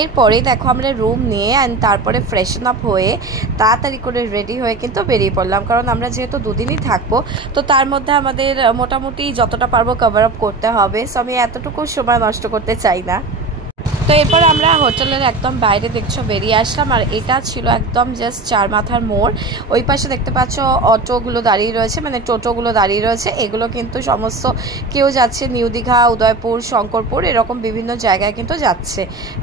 এরপরে দেখো আমরা রুম নিয়ে অ্যান্ড তারপরে ফ্রেশন আপ হয়ে তাড়াতাড়ি করে রেডি হয়ে কিন্তু বেরিয়ে পড়লাম, কারণ আমরা যেহেতু দুদিনই থাকবো তো তার মধ্যে আমাদের মোটামুটি যতটা পারবো কভার আপ করতে হবে। সো আমি এতটুকু সময় নষ্ট করতে চাই না। তো এরপর আমরা হোটেলের একদম বাইরে দেখছো বেরিয়ে আসলাম, আর এটা ছিল একদম জাস্ট চার মাথার মোড়। ওই পাশে দেখতে পাচ্ছ অটোগুলো দাঁড়িয়ে রয়েছে, মানে টোটোগুলো দাঁড়িয়ে রয়েছে। এগুলো কিন্তু সমস্ত কেউ যাচ্ছে নিউ দীঘা, উদয়পুর, শঙ্করপুর, এরকম বিভিন্ন জায়গায় কিন্তু যাচ্ছে,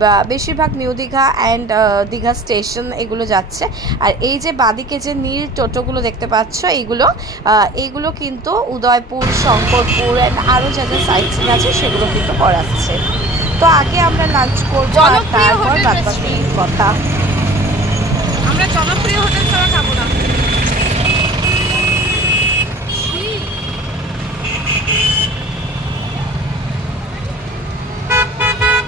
বা বেশিরভাগ new Digha and Digha station এগুলো যাচ্ছে। আর এই যে বাদিকে যে নীল টোটোগুলো দেখতে পাচ্ছ এইগুলো কিন্তু উদয়পুর, শঙ্করপুর অ্যান্ড আরও যা যা সাইট সিন আছে সেগুলো কিন্তু করাচ্ছে। তো আগে আমরা লাঞ্চ করবো আর তারপর বাদবাকি কথা। আমরা জনপ্রিয় হোটেল ছাড়া খাবো না।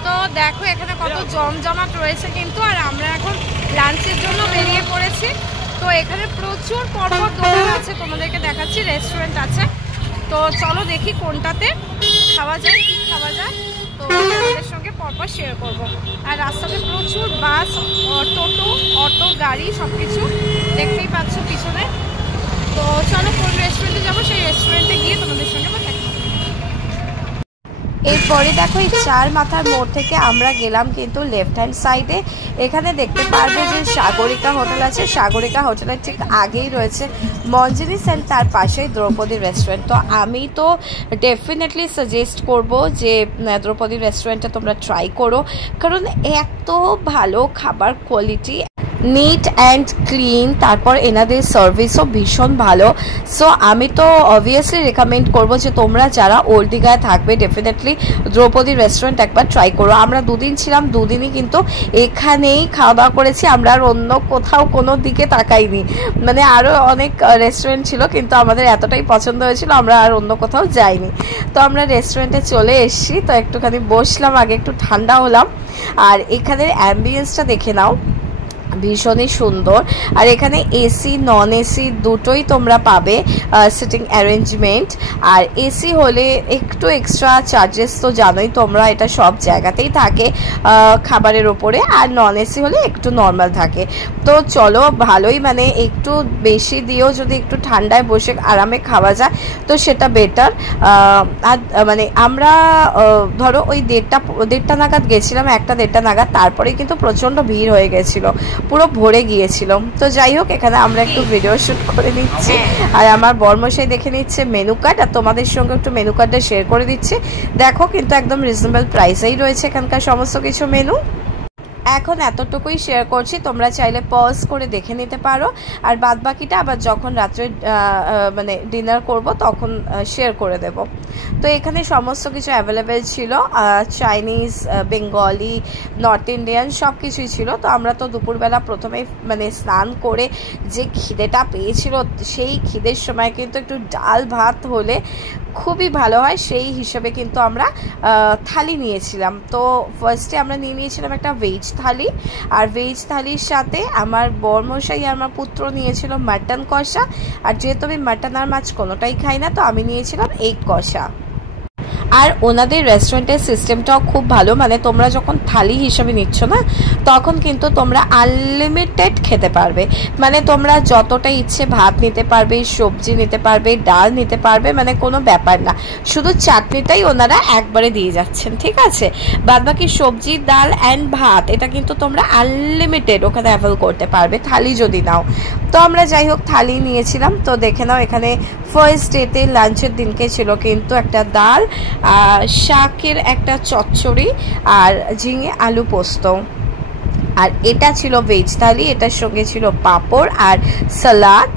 তো দেখো এখানে কত জমজমাট রয়েছে কিন্তু, আর আমরা এখন লাঞ্চের জন্য বেরিয়ে পড়েছি। তো এখানে প্রচুর পরপর দোকান আছে, তোমাদেরকে দেখাচ্ছি, রেস্টুরেন্ট আছে। তো চলো দেখি কোনটাতে খাওয়া যায়, কি খাওয়া যায়, তো তোমাদের সঙ্গে পরপর শেয়ার করবো। আর রাস্তাতে প্রচুর বাস, টোটো, অটো, গাড়ি সব কিছু দেখতেই পাচ্ছ পিছনে। তো চলো কোন রেস্টুরেন্টে যাবো সেই রেস্টুরেন্টে গিয়ে তোমাদের সঙ্গে দেখা। এরপরে দেখো এই চার মাথার মোড় থেকে আমরা গেলাম কিন্তু লেফট হ্যান্ড সাইডে। এখানে দেখতে পারবে যে সাগরিকা হোটেল আছে, সাগরিকা হোটেলের ঠিক আগেই রয়েছে মঞ্জিনিস অ্যান্ড তার পাশেই দ্রৌপদী রেস্টুরেন্ট। তো আমি তো ডেফিনেটলি সাজেস্ট করব যে দ্রৌপদী রেস্টুরেন্টটা তোমরা ট্রাই করো, কারণ এত ভালো খাবার কোয়ালিটি, নিট অ্যান্ড ক্লিন, তারপর এনাদের সার্ভিসও ভীষণ ভালো। সো আমি তো অবভিয়াসলি রেকমেন্ড করবো যে তোমরা যারা ওল্ড দীঘায় থাকবে ডেফিনেটলি দ্রৌপদী রেস্টুরেন্ট একবার ট্রাই করো। আমরা দুদিন ছিলাম, দুদিনই কিন্তু এখানেই খাওয়া দাওয়া করেছি, আমরা আর অন্য কোথাও কোনো দিকে তাকাইনি। মানে আরও অনেক রেস্টুরেন্ট ছিল কিন্তু আমাদের এতটাই পছন্দ হয়েছিল আমরা আর অন্য কোথাও যাইনি। তো আমরা রেস্টুরেন্টে চলে এসেছি, তো একটুখানি বসলাম, আগে একটু ঠান্ডা হলাম। আর এখানের অ্যাম্বিয়েন্সটা দেখে নাও, ভীষণই সুন্দর। আর এখানে এসি নন এসি দুটোই তোমরা পাবে সিটিং অ্যারেঞ্জমেন্ট। আর এসি হলে একটু এক্সট্রা চার্জেস তো জানোই তোমরা, এটা সব জায়গাতেই থাকে খাবারের ওপরে। আর নন এসি হলে একটু নর্মাল থাকে। তো চলো ভালোই, মানে একটু বেশি দিয়েও যদি একটু ঠান্ডায় বসে আরামে খাওয়া যায় তো সেটা বেটার। আর মানে আমরা ধরো ওই দেড়টা নাগাদ গেছিলাম, 1-1:30 নাগাদ, তারপরে কিন্তু প্রচণ্ড ভিড় হয়ে গেছিলো, পুরো ভরে গিয়েছিল। তো যাই হোক এখানে আমরা একটু ভিডিও শুট করে নিচ্ছি, আর আমার বরমশাই দেখে নিচ্ছে মেনু কার্ড, আর তোমাদের সঙ্গে একটু মেনু কার্ডটা শেয়ার করে দিচ্ছি। দেখো কিন্তু একদম রিজনেবল প্রাইসেই রয়েছে এখানকার সমস্ত কিছু মেনু। এখন এতটুকুই শেয়ার করছি, তোমরা চাইলে পজ করে দেখে নিতে পারো, আর বাদ বাকিটা আবার যখন রাত্রে মানে ডিনার করব তখন শেয়ার করে দেব। তো এখানে সমস্ত কিছু অ্যাভেলেবেল ছিল, চাইনিজ, বেঙ্গলি, নর্থ ইন্ডিয়ান সব কিছুই ছিল। তো আমরা তো দুপুরবেলা প্রথমেই মানে স্নান করে যে খিদেটা পেয়েছিল, সেই খিদের সময় কিন্তু একটু ডাল ভাত হলে খুবই ভালো হয়, সেই হিসেবে কিন্তু আমরা থালি নিয়েছিলাম। তো ফার্স্টে আমরা নিয়েছিলাম একটা ভেজ থালি, আর ভেজ থালির সাথে আমার বরমশাই আর আমার পুত্র নিয়েছিল মাটন কষা। আর যেহেতু আমি মাটন আর মাছ কোনোটাই খাই না, তো আমি নিয়েছিলাম এগ কষা। আর ওনাদের রেস্টুরেন্টের সিস্টেমটাও খুব ভালো, মানে তোমরা যখন থালি হিসেবে নিচ্ছ না তখন কিন্তু তোমরা আনলিমিটেড খেতে পারবে, মানে তোমরা যতটা ইচ্ছে ভাত নিতে পারবে, সবজি নিতে পারবে, ডাল নিতে পারবে, মানে কোনো ব্যাপার না। শুধু চাটনিটাই ওনারা একবারে দিয়ে যাচ্ছেন, ঠিক আছে? বাদবাকি সবজি, ডাল অ্যান্ড ভাত এটা কিন্তু তোমরা আনলিমিটেড ওখানে অ্যাভেল করতে পারবে থালি যদি নাও। তো আমরা যাই হোক থালি নিয়েছিলাম। তো দেখে নাও এখানে ফার্স্ট ডেতে লাঞ্চের দিনকে ছিল কিন্তু একটা ডাল, শাকের একটা চচ্চড়ি আর ঝিঙে আলু পোস্ত। আর এটা ছিল ভেজ থালি, এটার সঙ্গে ছিল পাঁপড় আর সালাদ।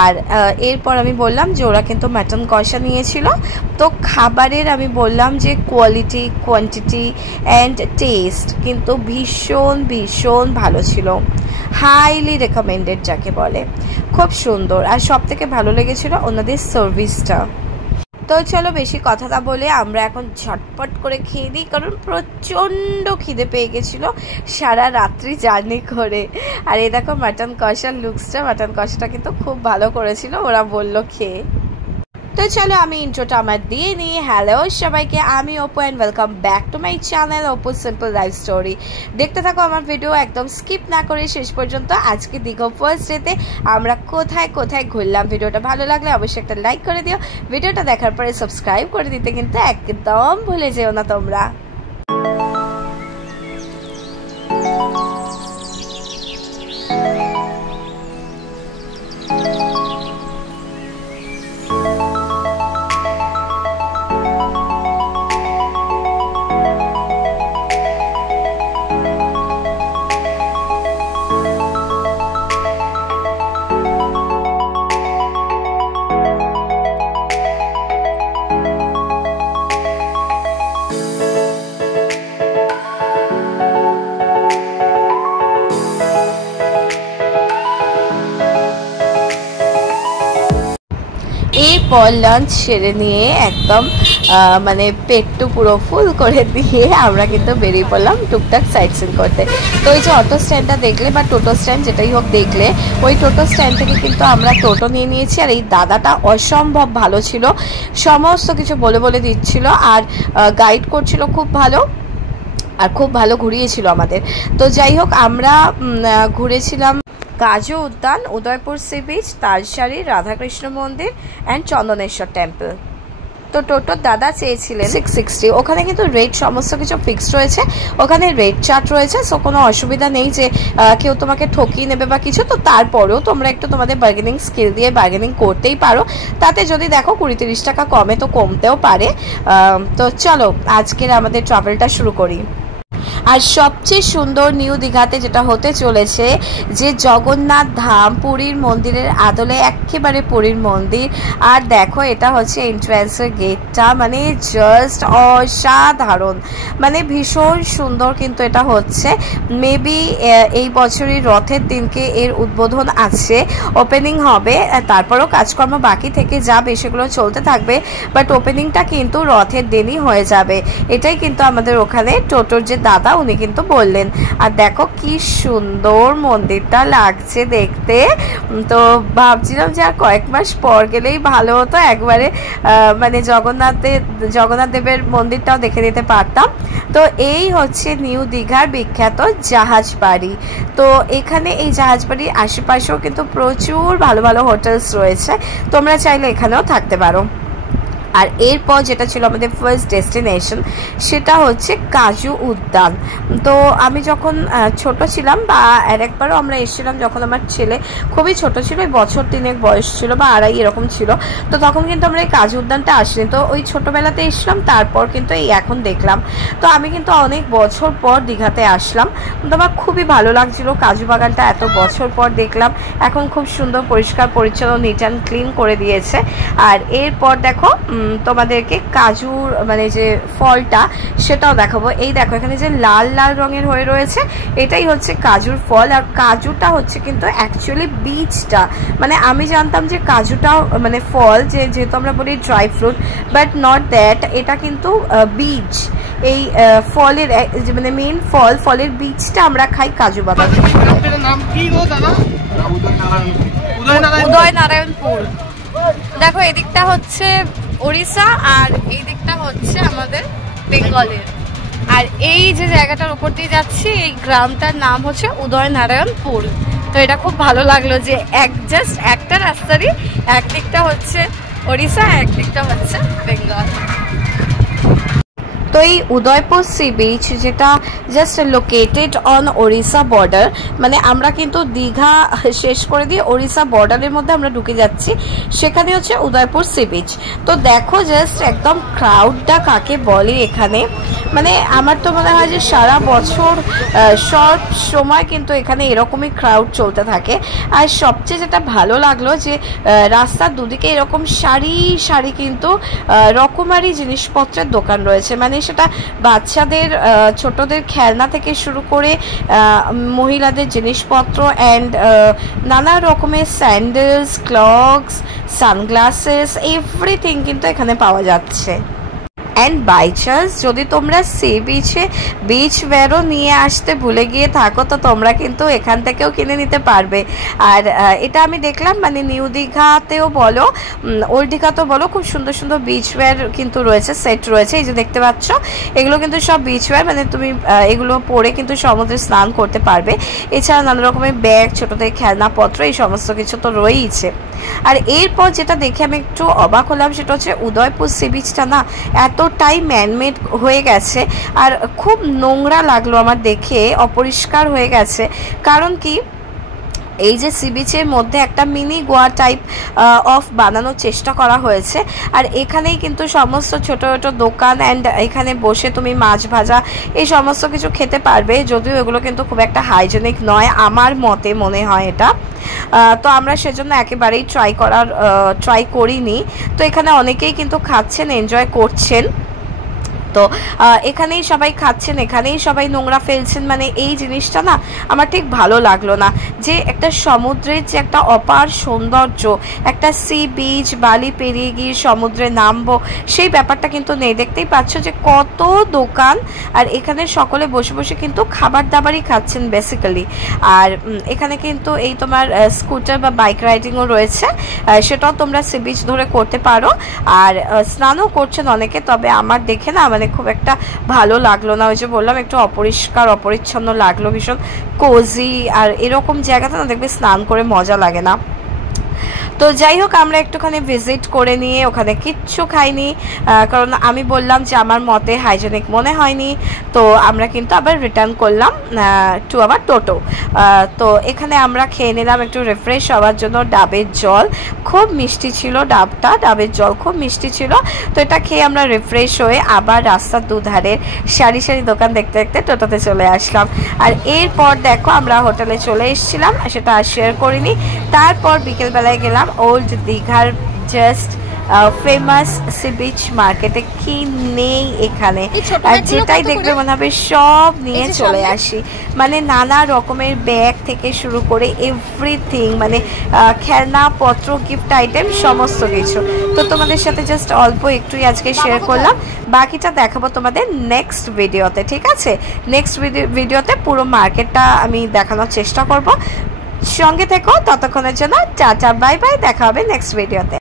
আর এরপর আমি বললাম যে ওরা কিন্তু মাটন কষা নিয়েছিল। তো খাবারের আমি বললাম যে কোয়ালিটি, কোয়ান্টিটি অ্যান্ড টেস্ট কিন্তু ভীষণ ভীষণ ভালো ছিল, হাইলি রেকমেন্ডেড যাকে বলে, খুব সুন্দর। আর সব থেকে ভালো লেগেছিল ওনাদের সার্ভিসটা। তো চলো বেশি কথা না বলে আমরা এখন ঝটপট করে খেয়ে দিই, কারণ প্রচণ্ড খিদে পেয়ে গেছিলো সারা রাত্রি জার্নি করে। আর এই দেখো মাটন কষার লুকসটা, মাটন কষাটা কিন্তু খুব ভালো করেছিল ওরা বললো খেয়ে। তো চলো আমি ইন্ট্রোটা আমার দিয়ে নিই। হ্যালো সবাইকে, আমি Apu and welcome back to my channel Apu simple life story. দেখতে থাকো আমার ভিডিও একদম স্কিপ না করে শেষ পর্যন্ত। আজকে দীঘা ফার্স্ট ডেতে আমরা কোথায় কোথায় ঘুরলাম। ভিডিওটা ভালো লাগলে অবশ্যই একটা লাইক করে দিও। ভিডিওটা দেখার পরে সাবস্ক্রাইব করে দিতে কিন্তু একদম ভুলে যেও না তোমরা। এরপর লাঞ্চ সেরে নিয়ে একদম মানে পেটটু পুরো ফুল করে দিয়ে আমরা কিন্তু বেরিয়ে পড়লাম টুকটাক সাইট সিন করতে। তো ওই যে অটো স্ট্যান্ডটা দেখলে বা টোটো স্ট্যান্ড যেটাই হোক দেখলে, ওই টোটো স্ট্যান্ড থেকে কিন্তু আমরা টোটো নিয়ে নিয়েছি। আর এই দাদাটা অসম্ভব ভালো ছিল, সমস্ত কিছু বলে বলে দিচ্ছিল আর গাইড করছিল খুব ভালো, আর খুব ভালো ঘুরিয়েছিল আমাদের। তো যাই হোক আমরা ঘুরেছিলাম কাজু উদ্যান, উদয়পুর সি বিচ, তালসারি, রাধাকৃষ্ণ মন্দির অ্যান্ড চন্দনেশ্বর টেম্পল। তো টোটোর দাদা চেয়েছিলেন 660। ওখানে কিন্তু রেট সমস্ত কিছু ফিক্সড রয়েছে, ওখানে রেট চার্ট রয়েছে। সো কোনো অসুবিধা নেই যে কেউ তোমাকে ঠকিয়ে নেবে বা কিছু। তো তারপরেও তোমরা একটু তোমাদের বার্গেনিং স্কিল দিয়ে বার্গেনিং করতেই পারো। তাতে যদি দেখো 20-30 টাকা কমে তো কমতেও পারে। তো চলো আজকের আমাদের ট্রাভেলটা শুরু করি। আর সবচেয়ে সুন্দর নিউ দীঘাতে যেটা হতে চলেছে যে জগন্নাথ ধাম, পুরীর মন্দিরের আদলে একেবারে পুরীর মন্দির। আর দেখো এটা হচ্ছে এন্ট্রান্সের গেটটা, মানে জাস্ট অসাধারণ, মানে ভীষণ সুন্দর। কিন্তু এটা হচ্ছে মেবি এই বছরই রথের দিনকে এর উদ্বোধন আছে, ওপেনিং হবে। তারপরেও কাজকর্ম বাকি থেকে যাবে, সেগুলো চলতে থাকবে, বাট ওপেনিংটা কিন্তু রথের দিনই হয়ে যাবে। এটাই কিন্তু আমাদের ওখানে টোটোর যে দাদা উনি কিন্তু বললেন। আর দেখো কি সুন্দর মন্দিরটা লাগছে দেখতে। তো ভাবছিলাম যে আর কয়েক মাস পর গেলেই ভালো হতো, একবারে মানে জগন্নাথ দেবের মন্দিরটাও দেখে নিতে পারতাম। তো এই হচ্ছে নিউ দীঘার বিখ্যাত জাহাজ বাড়ি। তো এখানে এই জাহাজ বাড়ির আশেপাশেও কিন্তু প্রচুর ভালো ভালো হোটেলস রয়েছে, তোমরা চাইলে এখানেও থাকতে পারো। আর এরপর যেটা ছিল আমাদের ফার্স্ট ডেস্টিনেশন, সেটা হচ্ছে কাজু উদ্যান। তো আমি যখন ছোট ছিলাম, বা আরেকবারও আমরা এসেছিলাম যখন আমার ছেলে খুবই ছোট ছিল, বছর 3 বয়স ছিল বা 2.5 এরকম ছিল। তো তখন কিন্তু আমরা এই কাজু উদ্যানটা আসিনি, তো ওই ছোটোবেলাতে এসেছিলাম, তারপর কিন্তু এই এখন দেখলাম। তো আমি কিন্তু অনেক বছর পর দীঘাতে আসলাম, তো আমার খুবই ভালো লাগছিল। কাজু বাগানটা এত বছর পর দেখলাম, এখন খুব সুন্দর পরিষ্কার পরিচ্ছন্ন নিট অ্যান্ড ক্লিন করে দিয়েছে। আর এরপর দেখো তোমাদেরকে কাজুর মানে যে ফলটা সেটাও দেখাবো। এই দেখো এখানে যে লাল লাল রঙের হয়ে রয়েছে, এটাই হচ্ছে কাজুর ফল। আর কাজুটা হচ্ছে কিন্তু অ্যাকচুয়ালি বীজটা, মানে আমি জানতাম যে কাজুটাও মানে ফল, যেহেতু আমরা বলি dry fruit, but not that, এটা কিন্তু বীজ। এই ফলের মানে মেন ফলের বীজটা আমরা খাই কাজু বাদাম। উদয়নারায়ণপুর। দেখো এদিকটা হচ্ছে উড়িষ্যা আর এই দিকটা হচ্ছে আমাদের বেঙ্গলের। আর এই যে জায়গাটার উপর দিয়ে যাচ্ছি, এই গ্রামটার নাম হচ্ছে উদয়নারায়ণপুর। তো এটা খুব ভালো লাগলো যে জাস্ট একটা রাস্তারই একদিকটা হচ্ছে উড়িষ্যা, একদিকটা হচ্ছে বেঙ্গল। তো এই উদয়পুর সি বিচ যেটা just located on Odisha border, মানে আমরা কিন্তু দীঘা শেষ করে দিয়ে ওড়িশা বর্ডারের মধ্যে আমরা ঢুকে যাচ্ছি, সেখানে হচ্ছে উদয়পুর সি বিচ। তো দেখো জাস্ট একদম ক্রাউডটা কাকে বলে এখানে, মানে আমার তো মনে হয় যে সারা বছর সব সময় কিন্তু এখানে এরকমই ক্রাউড চলতে থাকে। আর সবচেয়ে যেটা ভালো লাগলো যে রাস্তার দুদিকে এরকম সারি সারি কিন্তু রকমারি জিনিসপত্রের দোকান রয়েছে, মানে সেটা বাচ্চাদের ছোটদের খেলনা থেকে শুরু করে মহিলাদের জিনিসপত্র অ্যান্ড নানা রকমের স্যান্ডেলস, ক্লগস, সানগ্লাসেস, এভরিথিং কিন্তু এখানে পাওয়া যাচ্ছে। অ্যান্ড বাই চান্স যদি তোমরা সি বিচে বিচ ওয়্যারও নিয়ে আসতে ভুলে গিয়ে থাকো তো তোমরা কিন্তু এখান থেকেও কিনে নিতে পারবে। আর এটা আমি দেখলাম মানে নিউ দীঘাতেও বলো ওল্ড দীঘাতেও বলো খুব সুন্দর সুন্দর বিচ ওয়্যার কিন্তু রয়েছে, সেট রয়েছে। এই যে দেখতে পাচ্ছ এগুলো কিন্তু সব বিচ ওয়্যার, মানে তুমি এগুলো পরে কিন্তু সমুদ্রে স্নান করতে পারবে। এছাড়া নানা রকমের ব্যাগ, ছোটো থেকে খেলনাপত্র, এই সমস্ত কিছু তো রয়েইছে। আর এরপর যেটা দেখে আমি একটু অবাক হলাম সেটা হচ্ছে উদয়পুর সি বিচটা না এতটাই ম্যানমেড হয়ে গেছে আর খুব নোংরা লাগলো আমার দেখে, অপরিষ্কার হয়ে গেছে। কারণ কি এই যে সি বিচের মধ্যে একটা মিনি গোয়া টাইপ অফ বানানোর চেষ্টা করা হয়েছে আর এখানেই কিন্তু সমস্ত ছোট ছোট দোকান অ্যান্ড এখানে বসে তুমি মাছ ভাজা এই সমস্ত কিছু খেতে পারবে, যদিও এগুলো কিন্তু খুব একটা হাইজেনিক নয় আমার মতে মনে হয় এটা। তো আমরা সেজন্য একেবারেই ট্রাই করিনি। তো এখানে অনেকেই কিন্তু খাচ্ছেন, এনজয় করছেন। তো এখানেই সবাই খাচ্ছেন, এখানেই সবাই নোংরা ফেলছেন, মানে এই জিনিসটা না আমার ঠিক ভালো লাগলো না। যে একটা সমুদ্রের যে একটা অপার সৌন্দর্য, একটা সি বিচ, বালি পেরিয়ে গিয়ে সমুদ্রে নামবো, সেই ব্যাপারটা কিন্তু নেই। দেখতেই পাচ্ছ যে কত দোকান আর এখানে সকলে বসে বসে কিন্তু খাবার দাবারই খাচ্ছেন বেসিক্যালি। আর এখানে কিন্তু এই তোমার স্কুটার বা বাইক রাইডিংও রয়েছে, সেটাও তোমরা সি বিচ ধরে করতে পারো। আর স্নানও করছেন অনেকে, তবে আমার দেখে না মানে খুব একটা ভালো লাগলো না। ওই যে বললাম একটু অপরিষ্কার অপরিচ্ছন্ন লাগলো, ভীষণ কোজি। আর এরকম জায়গাতে না দেখবে স্নান করে মজা লাগে না। তো যাই হোক আমরা একটুখানি ভিজিট করে নিয়ে ওখানে কিচ্ছু খাইনি, কারণ আমি বললাম যে আমার মতে হাইজেনিক মনে হয়নি। তো আমরা কিন্তু আবার রিটার্ন করলাম টু আওয়ার টোটো। তো এখানে আমরা খেয়ে নিলাম একটু রিফ্রেশ হওয়ার জন্য ডাবের জল, খুব মিষ্টি ছিল ডাবের জল খুব মিষ্টি ছিল। তো এটা খেয়ে আমরা রিফ্রেশ হয়ে আবার রাস্তার দুধারের সারি সারি দোকান দেখতে দেখতে টোটোতে চলে আসলাম। আর এরপর দেখো আমরা হোটেলে চলে এসেছিলাম, সেটা আর শেয়ার করিনি। তারপর বিকেলবেলায় গেলাম ওল্ড দীঘার জাস্ট ফেমাস সি বিচ মার্কেটে। কি নেই এখানে, আর যেটাই দেখবে মনে হবে সব নিয়ে চলে আসি। মানে নানা রকমের ব্যাগ থেকে শুরু করে এভরিথিং, মানে খেলনাপত্র, গিফট আইটেম, সমস্ত কিছু। তো তোমাদের সাথে জাস্ট অল্প একটুই আজকে শেয়ার করলাম, বাকিটা দেখাবো তোমাদের নেক্সট ভিডিওতে। ঠিক আছে, নেক্সট ভিডিওতে পুরো মার্কেটটা আমি দেখানোর চেষ্টা করব। সঙ্গে থেকো, ততক্ষণের জন্য টাটা বাই বাই, দেখা হবে নেক্সট ভিডিওতে।